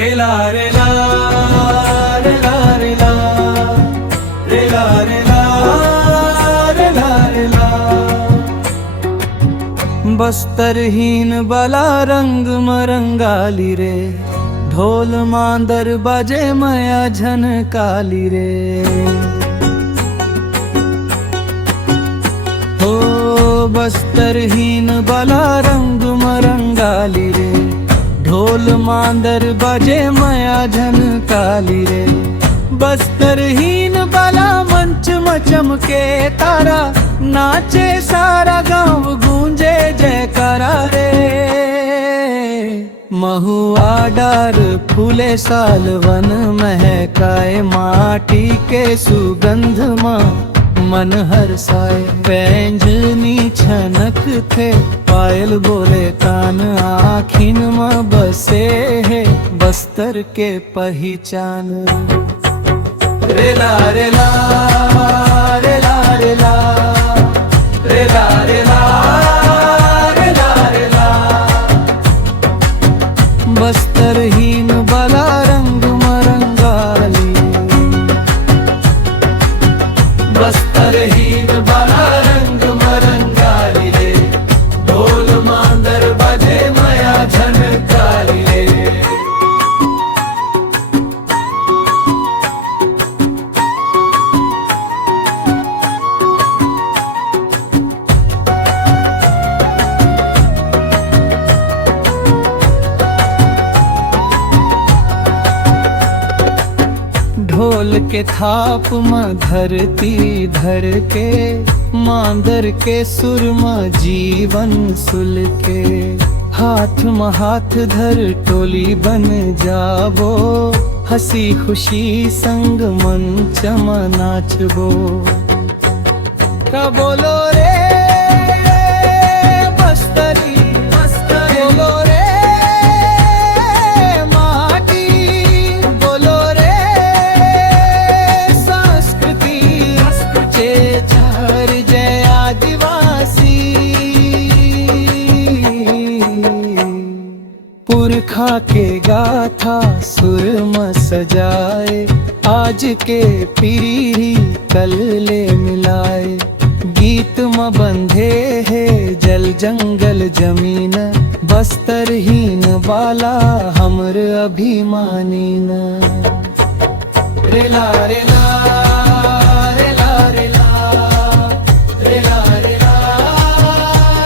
रेला रेला रेला रेला रेला रेला रेला रेला। बस्तरहीन बला रंग मरंगाली रे, ढोल मांदर बजे मया झनकाली रे। हो बस्तरहीन बला रंग मरंगाली रे, ढोल मांदर बजे मया झनकाली रे। बस्तरहीन बला मंच मचमके तारा, नाचे सारा गांव गूंजे जयकारा रे। महुआ डार फूले सालवन महकाए, माटी के सुगंध मां मन हर्षाए। पैंजनी छनक थे पायल बोले कान, आखिन में बसे है बस्तर के पहचान। रेला रेला रेला रेला रेला रेला रेला रेला। बस्तरहीन बला रंग मरंगाली, बस्तरहीन बला रंग मरंगाली रे, ढोल मांदर बजे मया झनकाली रे। ढोल के थाप में धरती धर के, मांदर के सुर में जीवन सुल के। हाथ में हाथ धर टोली बन जाबो, हंसी खुशी संग मंच में नाचबो। का बोलो रे बस्तरी, बोलो रे माटी, बोलो रे संस्कृति, जय झर जय आदिवासी। पुरखा के गाथा सुर में सजाए, आज के पीढ़ी कल ले मिलाए। गीत में बंधे है जल जंगल जमीन, बस्तरहीन बाला हमर अभिमानी न। रेला रेला रेला रेला रेला रेला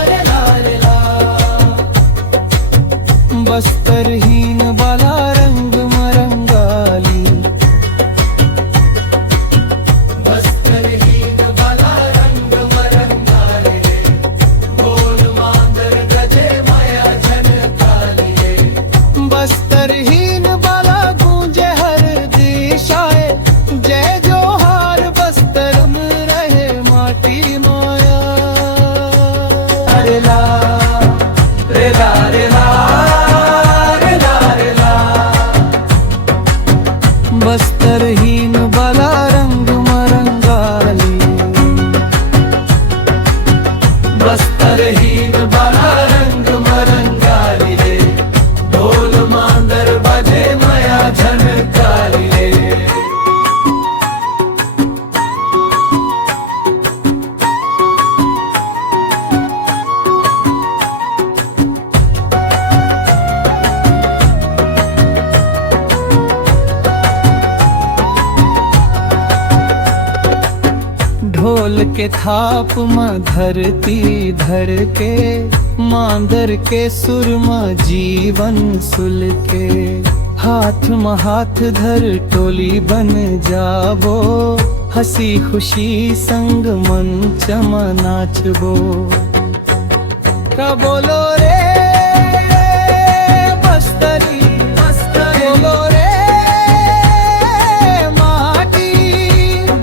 रेला रेला। बस्तरहीन बाला रंग मरंगाली, बस्तरहीन बाला रंग मरंगाली रे, ढोल मांदर बजे मया झनकाली रे। बस्तरहीन बाला गूंजे हर दिशाए, जय जोहार बस्तर में रहे माटी माया। रेला रेला रेला रेला रेला। बस्तरहीन बला रंग मरंगाली, बस्तरहीन बला रंग मरंगाली रे, ढोल मांदर बजे मया झनकाली रे। ढोल के थाप में धरती धर के, मांदर के सुर में जीवन सुल के। हाथ में हाथ धर टोली बन जाबो, हंसी खुशी संग मंच में नाचबो। का बोलो रे बस्तरी, बोलो रे माटी,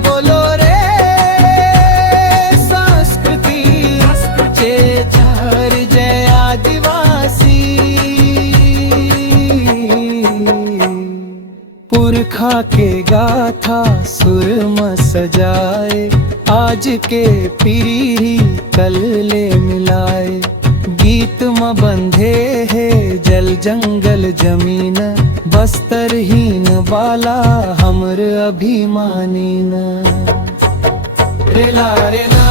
बोलो रे संस्कृति, जय झर जय आदिवासी। पुरखा के गाथा सुर में सजाए, आज के पीढ़ी कल ले मिलाए। गीत में बंधे है जल जंगल जमीन, बस्तरहीन बाला हमर अभिमानी न रेला रेला